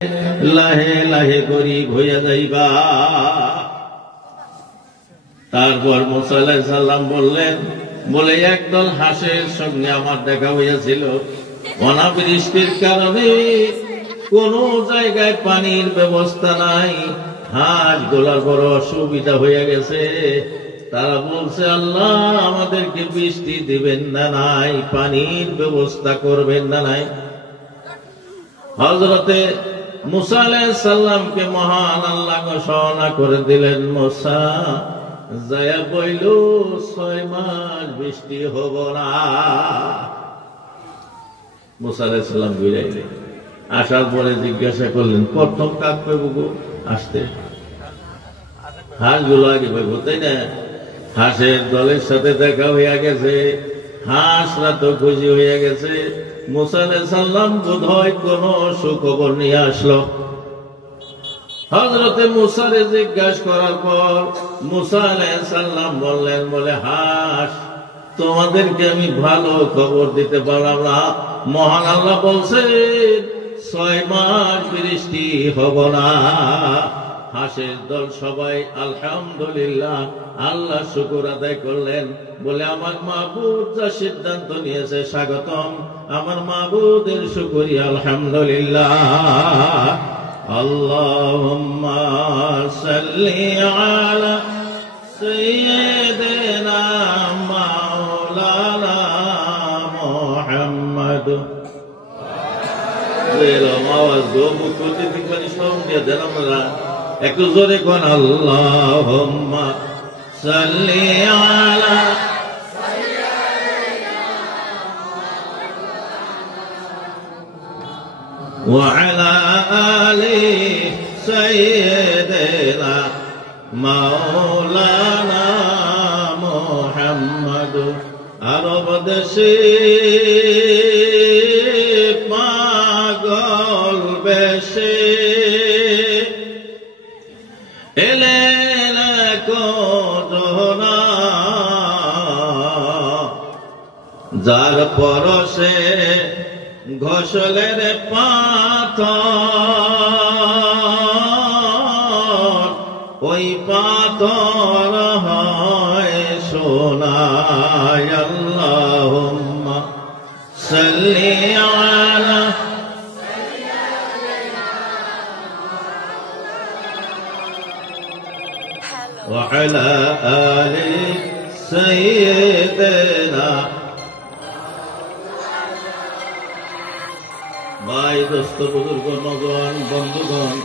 লাহে লাহে গরিব হইয়া যাইবা। তারপর মুসা আলাইহিস সালাম বললেন, বলে একদল হাঁসের সঙ্গে আমার দেখা হইয়াছিল। অনাবৃষ্টির কারণে কোন জায়গায় পানির ব্যবস্থা নাই, হাঁস গোলার বড় অসুবিধা হইয়া গেছে। তারা বলছে, আল্লাহ আমাদেরকে বৃষ্টি দিবেন না নাই, পানির ব্যবস্থা করবেন না নাই। হযরতে মুসা আলাইহিস সালামকে মহান আল্লাহ ঘোষণা করে দিলেন, মুসা যায়া বইল 6 মাস বৃষ্টি হব না। মুসা আলাইহিস সালাম ঘুরাইলেন, আসার পরে জিজ্ঞাসা করলেন, প্রথম কাক পেব গো আসতে? হাঁসগুলো আগে পেব, তাই না? হাঁসের দলের সাথে দেখা হইয়া গেছে, হাঁসরা তো খুশি হইয়া গেছে। মুসা আলাইহিস সালাম বোধহয় কোন সুখবর নিয়ে আসলো। হযরতে মুসারে জিজ্ঞাসা করার পর মুসা আলাইহিস সালাম বললেন, বলে হাঁস তোমাদেরকে আমি ভালো খবর দিতে পারলাম না। মহান আল্লাহ বলছেন 6 মাস বৃষ্টি হব না। হাঁসের দল সবাই আলহামদুলিল্লাহ আল্লাহ শুকর আদায় করলেন। বলে আমার মাবুদ যা সিদ্ধান্ত নিয়েছে স্বাগতম, আমার মাবুদের শুকরিয়া আলহামদুলিল্লাহ। আল্লাহুম্মা সাল্লি আলা সাইয়্যিদিনা মাওলানা মুহাম্মদ। একটু জোরে কোন, আল্লাহুম্মা সাল্লি আলা ওয়া আলা আলি সাইয়্যিদিনা মাওলানা মুহাম্মদ। আরব দেশে পাগল বেশে এলেন কোরআনা, যার পরশে ঘষলের পাথর, ওই পাথর হয় সোনায়। আল্লাহুম্মা সাল্লি আলা ওয়া আলা আলি সাইয়্যিদিনা। ভাই, দোস্ত, বুজুর্গ, নওজোয়ান বন্ধুগণ,